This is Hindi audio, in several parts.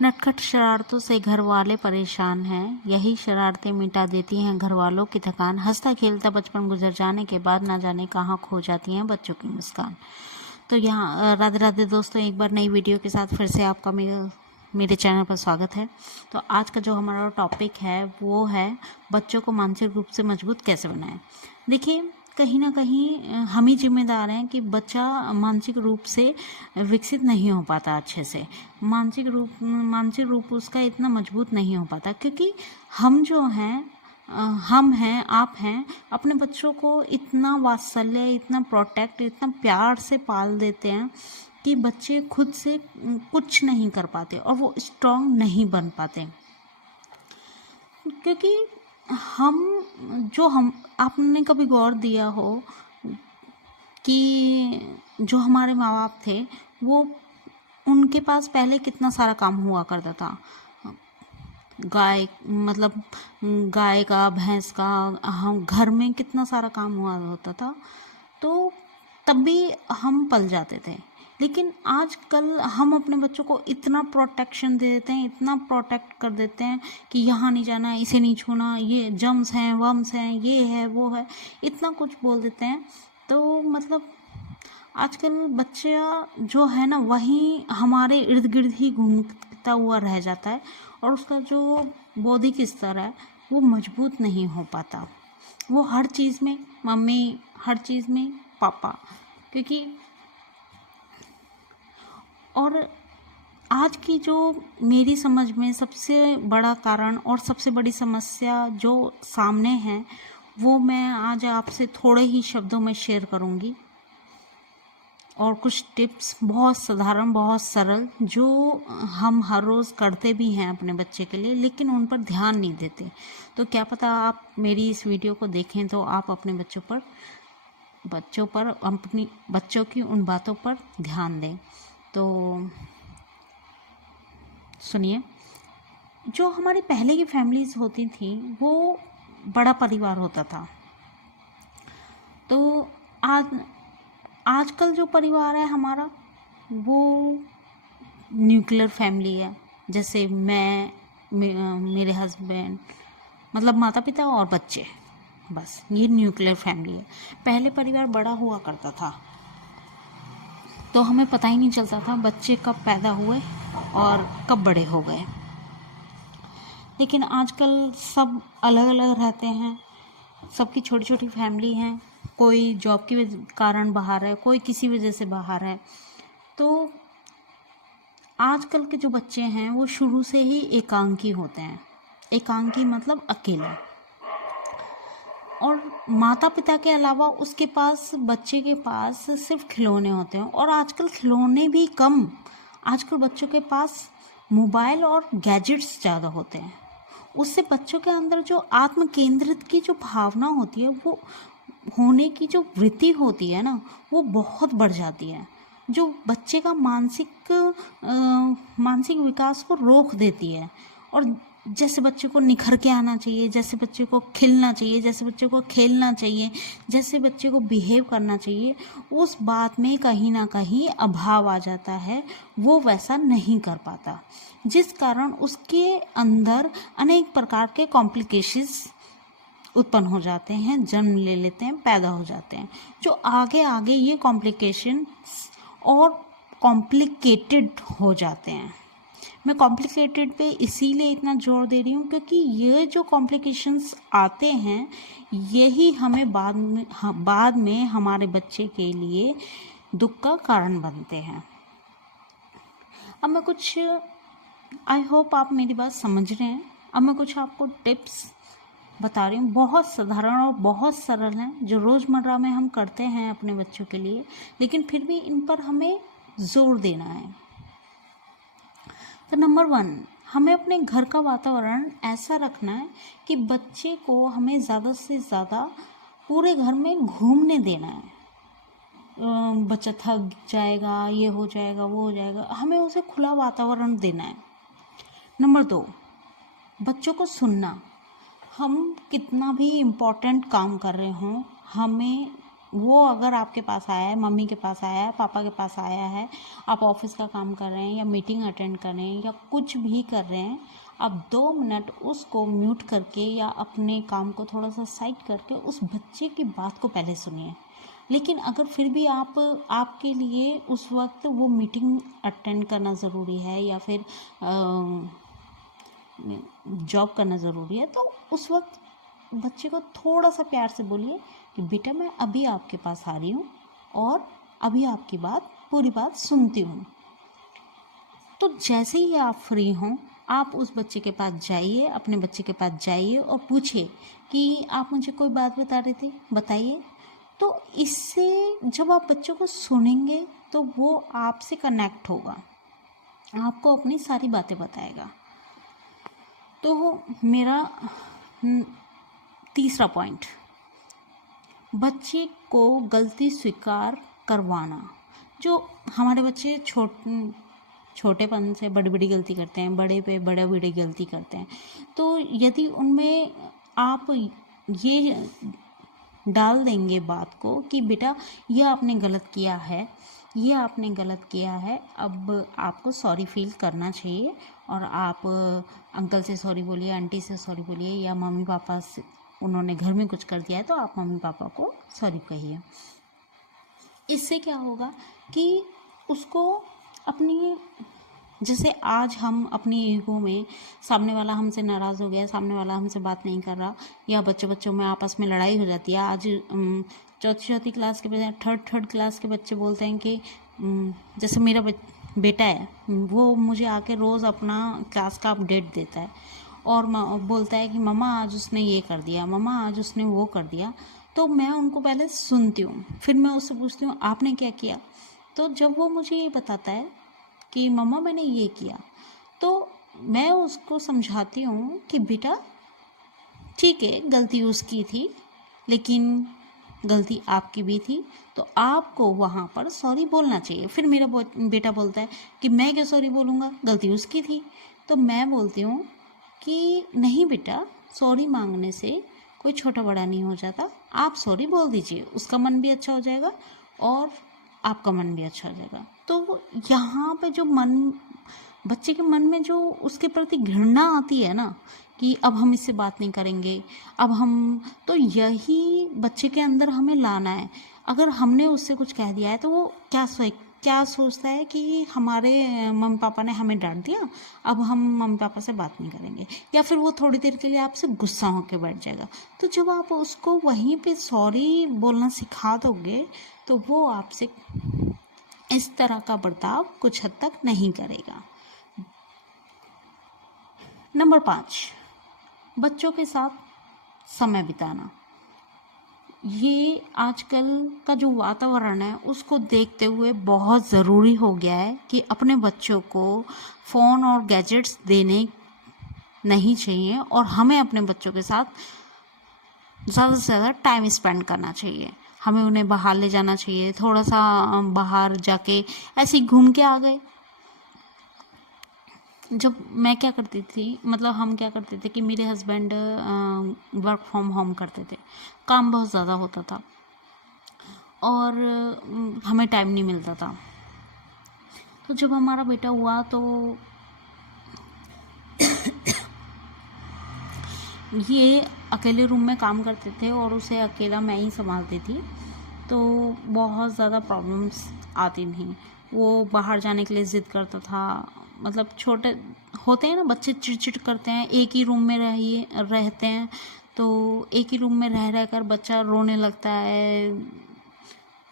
नटखट शरारतों से घर वाले परेशान हैं, यही शरारतें मिटा देती हैं घर वालों की थकान। हंसता खेलता बचपन गुजर जाने के बाद ना जाने कहाँ खो जाती हैं बच्चों की मुस्कान। तो यहाँ राधे राधे दोस्तों, एक बार नई वीडियो के साथ फिर से आपका मेरे चैनल पर स्वागत है। तो आज का जो हमारा टॉपिक है वो है बच्चों को मानसिक रूप से मजबूत कैसे बनाएं। देखिए, कहीं ना कहीं हम ही जिम्मेदार हैं कि बच्चा मानसिक रूप से विकसित नहीं हो पाता अच्छे से। मानसिक रूप उसका इतना मजबूत नहीं हो पाता क्योंकि हम जो हैं हम हैं, आप हैं, अपने बच्चों को इतना वात्सल्य, इतना प्रोटेक्ट, इतना प्यार से पाल देते हैं कि बच्चे खुद से कुछ नहीं कर पाते और वो स्ट्रांग नहीं बन पाते। क्योंकि हम आपने कभी गौर दिया हो कि जो हमारे माँ बाप थे वो उनके पास पहले कितना सारा काम हुआ करता था। गाय का, भैंस का, हम घर में कितना सारा काम हुआ होता था, तो तब भी हम पल जाते थे। लेकिन आजकल हम अपने बच्चों को इतना प्रोटेक्शन दे देते हैं, इतना प्रोटेक्ट कर देते हैं कि यहाँ नहीं जाना, इसे नहीं छूना, ये जम्स हैं, वम्स हैं, ये है, वो है, इतना कुछ बोल देते हैं। तो मतलब आजकल बच्चा जो है ना, वही हमारे इर्द गिर्द ही घूमता हुआ रह जाता है और उसका जो बौद्धिक स्तर है वो मजबूत नहीं हो पाता। वो हर चीज़ में मम्मी, हर चीज़ में पापा, क्योंकि और आज की जो मेरी समझ में सबसे बड़ा कारण और सबसे बड़ी समस्या जो सामने है वो मैं आज आपसे थोड़े ही शब्दों में शेयर करूँगी और कुछ टिप्स बहुत साधारण, बहुत सरल, जो हम हर रोज़ करते भी हैं अपने बच्चे के लिए, लेकिन उन पर ध्यान नहीं देते। तो क्या पता आप मेरी इस वीडियो को देखें तो आप अपने अपनी बच्चों की उन बातों पर ध्यान दें। तो सुनिए, जो हमारी पहले की फैमिलीज होती थी वो बड़ा परिवार होता था। तो आजकल जो परिवार है हमारा वो न्यूक्लियर फैमिली है। जैसे मेरे हस्बैंड, मतलब माता पिता और बच्चे, बस ये न्यूक्लियर फैमिली है। पहले परिवार बड़ा हुआ करता था तो हमें पता ही नहीं चलता था बच्चे कब पैदा हुए और कब बड़े हो गए। लेकिन आजकल सब अलग अलग रहते हैं, सबकी छोटी छोटी फैमिली हैं, कोई जॉब के कारण बाहर है, कोई किसी वजह से बाहर है। तो आजकल के जो बच्चे हैं वो शुरू से ही एकांकी होते हैं। एकांकी मतलब अकेले, और माता पिता के अलावा उसके पास, बच्चे के पास सिर्फ खिलौने होते हैं। और आजकल खिलौने भी कम, आजकल बच्चों के पास मोबाइल और गैजेट्स ज़्यादा होते हैं। उससे बच्चों के अंदर जो आत्म केंद्रित की जो भावना होती है, वो होने की जो वृत्ति होती है ना, वो बहुत बढ़ जाती है, जो बच्चे का मानसिक विकास को रोक देती है। और जैसे बच्चे को निखर के आना चाहिए, जैसे बच्चे को खिलना चाहिए, जैसे बच्चे को खेलना चाहिए, जैसे बच्चे को बिहेव करना चाहिए, उस बात में कहीं ना कहीं अभाव आ जाता है। वो वैसा नहीं कर पाता, जिस कारण उसके अंदर अनेक प्रकार के कॉम्प्लिकेशंस उत्पन्न हो जाते हैं, जन्म ले लेते हैं, पैदा हो जाते हैं, जो आगे आगे ये कॉम्प्लिकेशंस और कॉम्प्लिकेटेड हो जाते हैं। मैं कॉम्प्लिकेटेड पे इसीलिए इतना जोर दे रही हूँ क्योंकि ये जो कॉम्प्लिकेशंस आते हैं यही हमें बाद में हमारे बच्चे के लिए दुख का कारण बनते हैं। अब मैं कुछ, आई होप आप मेरी बात समझ रहे हैं। अब मैं कुछ आपको टिप्स बता रही हूँ, बहुत साधारण और बहुत सरल हैं, जो रोज़मर्रा में हम करते हैं अपने बच्चों के लिए, लेकिन फिर भी इन पर हमें जोर देना है। तो नंबर 1, हमें अपने घर का वातावरण ऐसा रखना है कि बच्चे को हमें ज़्यादा से ज़्यादा पूरे घर में घूमने देना है। बच्चा थक जाएगा, ये हो जाएगा, वो हो जाएगा, हमें उसे खुला वातावरण देना है। नंबर 2, बच्चों को सुनना। हम कितना भी इम्पोर्टेंट काम कर रहे हों, हमें वो अगर आपके पास आया है, मम्मी के पास आया है, पापा के पास आया है, आप ऑफिस का काम कर रहे हैं या मीटिंग अटेंड कर रहे हैं या कुछ भी कर रहे हैं, आप 2 मिनट उसको म्यूट करके या अपने काम को थोड़ा सा साइड करके उस बच्चे की बात को पहले सुनिए। लेकिन अगर फिर भी आपके लिए उस वक्त वो मीटिंग अटेंड करना ज़रूरी है या फिर जॉब करना ज़रूरी है, तो उस वक्त बच्चे को थोड़ा सा प्यार से बोलिए कि बेटा मैं अभी आपके पास आ रही हूँ और अभी आपकी पूरी बात सुनती हूँ। तो जैसे ही आप फ्री हों, आप उस बच्चे के पास जाइए, अपने बच्चे के पास जाइए और पूछिए कि आप मुझे कोई बात बता रहे थे, बताइए। तो इससे जब आप बच्चों को सुनेंगे तो वो आपसे कनेक्ट होगा, आपको अपनी सारी बातें बताएगा। तो मेरा तीसरा पॉइंट, बच्चे को गलती स्वीकार करवाना। जो हमारे बच्चे छोटेपन से बड़ी बड़ी गलती करते हैं, बड़े पे बड़ी गलती करते हैं, तो यदि उनमें आप ये डाल देंगे बात को कि बेटा ये आपने गलत किया है, ये आपने गलत किया है, अब आपको सॉरी फील करना चाहिए और आप अंकल से सॉरी बोलिए, आंटी से सॉरी बोलिए, या मम्मी पापा से उन्होंने घर में कुछ कर दिया है तो आप मम्मी पापा को सॉरी कहिए। इससे क्या होगा कि उसको अपनी, जैसे आज हम अपनी ईगो में, सामने वाला हमसे नाराज़ हो गया, सामने वाला हमसे बात नहीं कर रहा, या बच्चों में आपस में लड़ाई हो जाती है। आज चौथी क्लास के बजाय थर्ड क्लास के बच्चे बोलते हैं कि जैसे मेरा बेटा है, वो मुझे आके रोज़ अपना क्लास का अपडेट देता है और बोलता है कि मम्मा आज उसने ये कर दिया, मम्मा आज उसने वो कर दिया। तो मैं उनको पहले सुनती हूँ, फिर मैं उससे पूछती हूँ आपने क्या किया। तो जब वो मुझे ये बताता है कि मम्मा मैंने ये किया, तो मैं उसको समझाती हूँ कि बेटा ठीक है, गलती उसकी थी लेकिन गलती आपकी भी थी, तो आपको वहाँ पर सॉरी बोलना चाहिए। फिर मेरा बेटा बोलता है कि मैं क्यों सॉरी बोलूँगा, गलती उसकी थी। तो मैं बोलती हूँ कि नहीं बेटा, सॉरी मांगने से कोई छोटा बड़ा नहीं हो जाता, आप सॉरी बोल दीजिए, उसका मन भी अच्छा हो जाएगा और आपका मन भी अच्छा हो जाएगा। तो यहाँ पे जो बच्चे के मन में जो उसके प्रति घृणा आती है ना कि अब हम इससे बात नहीं करेंगे, तो यही बच्चे के अंदर हमें लाना है। अगर हमने उससे कुछ कह दिया है तो वो क्या सोचता है कि हमारे मम्मी पापा ने हमें डांट दिया, अब हम मम्मी पापा से बात नहीं करेंगे, या फिर वो थोड़ी देर के लिए आपसे गुस्सा होकर बैठ जाएगा। तो जब आप उसको वहीं पे सॉरी बोलना सिखा दोगे तो वो आपसे इस तरह का बर्ताव कुछ हद तक नहीं करेगा। नंबर 5, बच्चों के साथ समय बिताना। ये आजकल का जो वातावरण है उसको देखते हुए बहुत ज़रूरी हो गया है कि अपने बच्चों को फ़ोन और गैजेट्स देने नहीं चाहिए और हमें अपने बच्चों के साथ ज़्यादा से ज़्यादा टाइम स्पेंड करना चाहिए। हमें उन्हें बाहर ले जाना चाहिए, थोड़ा सा बाहर जाके ऐसे ही घूम के आ गए। जब मैं क्या करती थी, मतलब हम क्या करते थे कि मेरे हस्बैंड वर्क फ्रॉम होम करते थे, काम बहुत ज़्यादा होता था और हमें टाइम नहीं मिलता था। तो जब हमारा बेटा हुआ तो ये अकेले रूम में काम करते थे और उसे अकेला मैं ही संभालती थी, तो बहुत ज़्यादा प्रॉब्लम्स आती थी। वो बाहर जाने के लिए ज़िद करता था, मतलब छोटे होते हैं ना बच्चे, चिड़चिड़ करते हैं, एक ही रूम में रहते हैं, तो एक ही रूम में रह कर बच्चा रोने लगता है,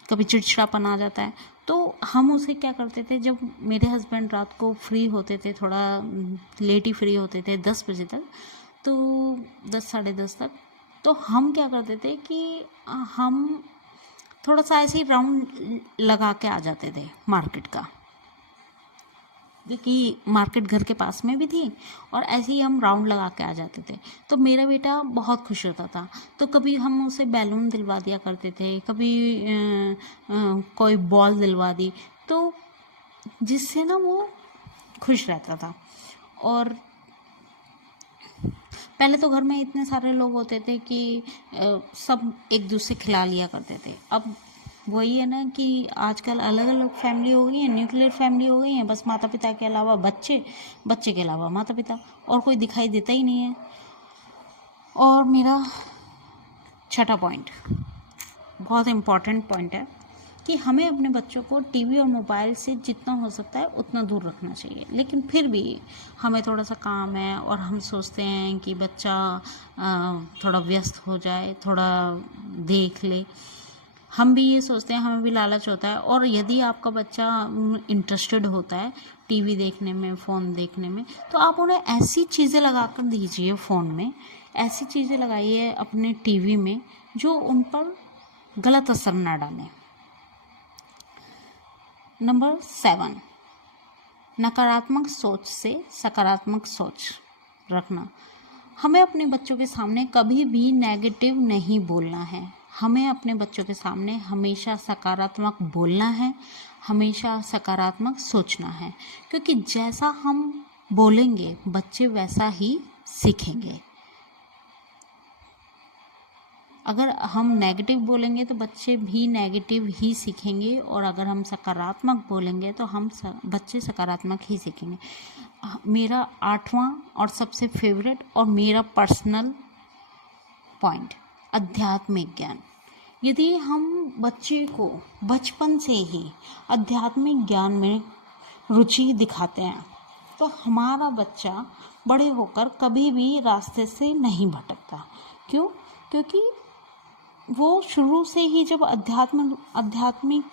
कभी चिड़चिड़ापन आ जाता है। तो हम उसे क्या करते थे, जब मेरे हस्बैंड रात को फ्री होते थे, थोड़ा लेट ही फ्री होते थे 10 बजे तक, तो 10 साढ़े 10 तक, तो हम क्या करते थे कि हम थोड़ा सा ऐसे ही राउंड लगा के आ जाते थे मार्केट का, क्योंकि मार्केट घर के पास में भी थी, और ऐसे ही हम राउंड लगा के आ जाते थे। तो मेरा बेटा बहुत खुश होता था, तो कभी हम उसे बैलून दिलवा दिया करते थे, कभी कोई बॉल दिलवा दी, तो जिससे ना वो खुश रहता था। और पहले तो घर में इतने सारे लोग होते थे कि सब एक दूसरे खिला लिया करते थे। अब वही है ना कि आजकल अलग अलग फैमिली हो गई है, न्यूक्लियर फैमिली हो गई है, बस माता पिता के अलावा बच्चे, बच्चे के अलावा माता पिता, और कोई दिखाई देता ही नहीं है। और मेरा छठा पॉइंट बहुत इम्पॉर्टेंट पॉइंट है कि हमें अपने बच्चों को टीवी और मोबाइल से जितना हो सकता है उतना दूर रखना चाहिए। लेकिन फिर भी हमें थोड़ा सा काम है और हम सोचते हैं कि बच्चा थोड़ा व्यस्त हो जाए, थोड़ा देख ले, हम भी ये सोचते हैं, हमें भी लालच होता है। और यदि आपका बच्चा इंटरेस्टेड होता है टीवी देखने में, फ़ोन देखने में, तो आप उन्हें ऐसी चीज़ें लगा कर दीजिए, फ़ोन में ऐसी चीज़ें लगाइए अपने टीवी में जो उन पर गलत असर ना डालें। नंबर 7, नकारात्मक सोच से सकारात्मक सोच रखना। हमें अपने बच्चों के सामने कभी भी नेगेटिव नहीं बोलना है। हमें अपने बच्चों के सामने हमेशा सकारात्मक बोलना है, हमेशा सकारात्मक सोचना है, क्योंकि जैसा हम बोलेंगे बच्चे वैसा ही सीखेंगे। अगर हम नेगेटिव बोलेंगे तो बच्चे भी नेगेटिव ही सीखेंगे, और अगर हम सकारात्मक बोलेंगे तो बच्चे सकारात्मक ही सीखेंगे। मेरा 8वां और सबसे फेवरेट और मेरा पर्सनल पॉइंट, आध्यात्मिक ज्ञान। यदि हम बच्चे को बचपन से ही आध्यात्मिक ज्ञान में रुचि दिखाते हैं तो हमारा बच्चा बड़े होकर कभी भी रास्ते से नहीं भटकता। क्यों? क्योंकि वो शुरू से ही जब आध्यात्मिक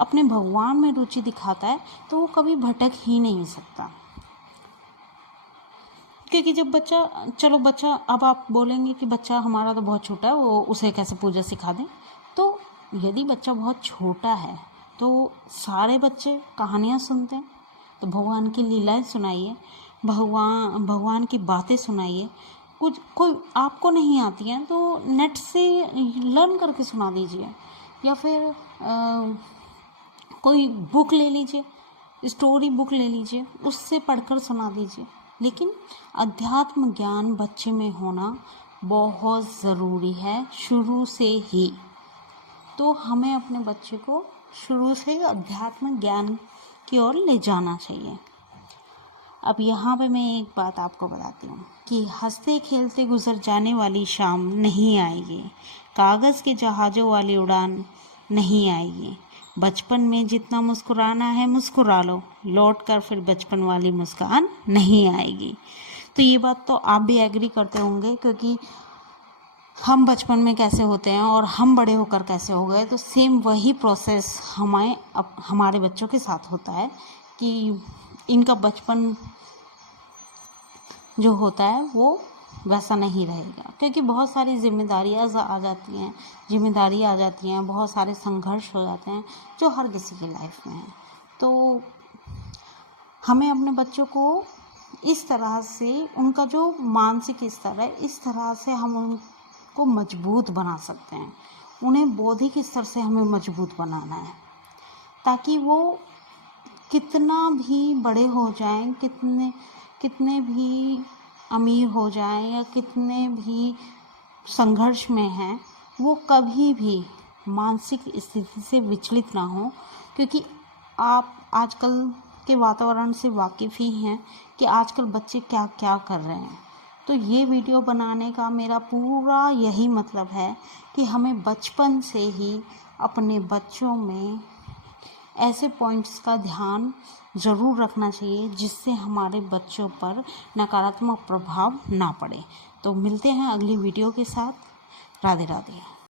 अपने भगवान में रुचि दिखाता है तो वो कभी भटक ही नहीं सकता। क्योंकि जब बच्चा, अब आप बोलेंगे कि बच्चा हमारा तो बहुत छोटा है, वो उसे कैसे पूजा सिखा दें। तो यदि बच्चा बहुत छोटा है तो सारे बच्चे कहानियाँ सुनते हैं, तो भगवान की लीलाएं सुनाइए, भगवान की बातें सुनाइए। कोई आपको नहीं आती हैं तो नेट से लर्न करके सुना दीजिए, या फिर कोई बुक ले लीजिए, स्टोरी बुक ले लीजिए, उससे पढ़कर सुना दीजिए। लेकिन अध्यात्म ज्ञान बच्चे में होना बहुत ज़रूरी है शुरू से ही। तो हमें अपने बच्चे को शुरू से अध्यात्म ज्ञान की ओर ले जाना चाहिए। अब यहाँ पे मैं एक बात आपको बताती हूँ कि हंसते खेलते गुजर जाने वाली शाम नहीं आएगी, कागज़ के जहाज़ों वाली उड़ान नहीं आएगी। बचपन में जितना मुस्कुराना है मुस्कुरा लो, लौट कर फिर बचपन वाली मुस्कान नहीं आएगी। तो ये बात तो आप भी एग्री करते होंगे, क्योंकि हम बचपन में कैसे होते हैं और हम बड़े होकर कैसे हो गए, तो सेम वही प्रोसेस हमारे बच्चों के साथ होता है कि इनका बचपन जो होता है वो वैसा नहीं रहेगा, क्योंकि बहुत सारी जिम्मेदारियाँ आ जाती हैं, बहुत सारे संघर्ष हो जाते हैं जो हर किसी की लाइफ में है। तो हमें अपने बच्चों को इस तरह से, उनका जो मानसिक स्तर है, इस तरह से हम उनको मजबूत बना सकते हैं। उन्हें बौद्धिक स्तर से हमें मजबूत बनाना है, ताकि वो कितना भी बड़े हो जाएं, कितने भी अमीर हो जाएं या कितने भी संघर्ष में हैं, वो कभी भी मानसिक स्थिति से विचलित ना हो। क्योंकि आप आजकल के वातावरण से वाकिफ़ ही हैं कि आजकल बच्चे क्या क्या कर रहे हैं। तो ये वीडियो बनाने का मेरा पूरा यही मतलब है कि हमें बचपन से ही अपने बच्चों में ऐसे पॉइंट्स का ध्यान ज़रूर रखना चाहिए जिससे हमारे बच्चों पर नकारात्मक प्रभाव ना पड़े। तो मिलते हैं अगली वीडियो के साथ। राधे राधे।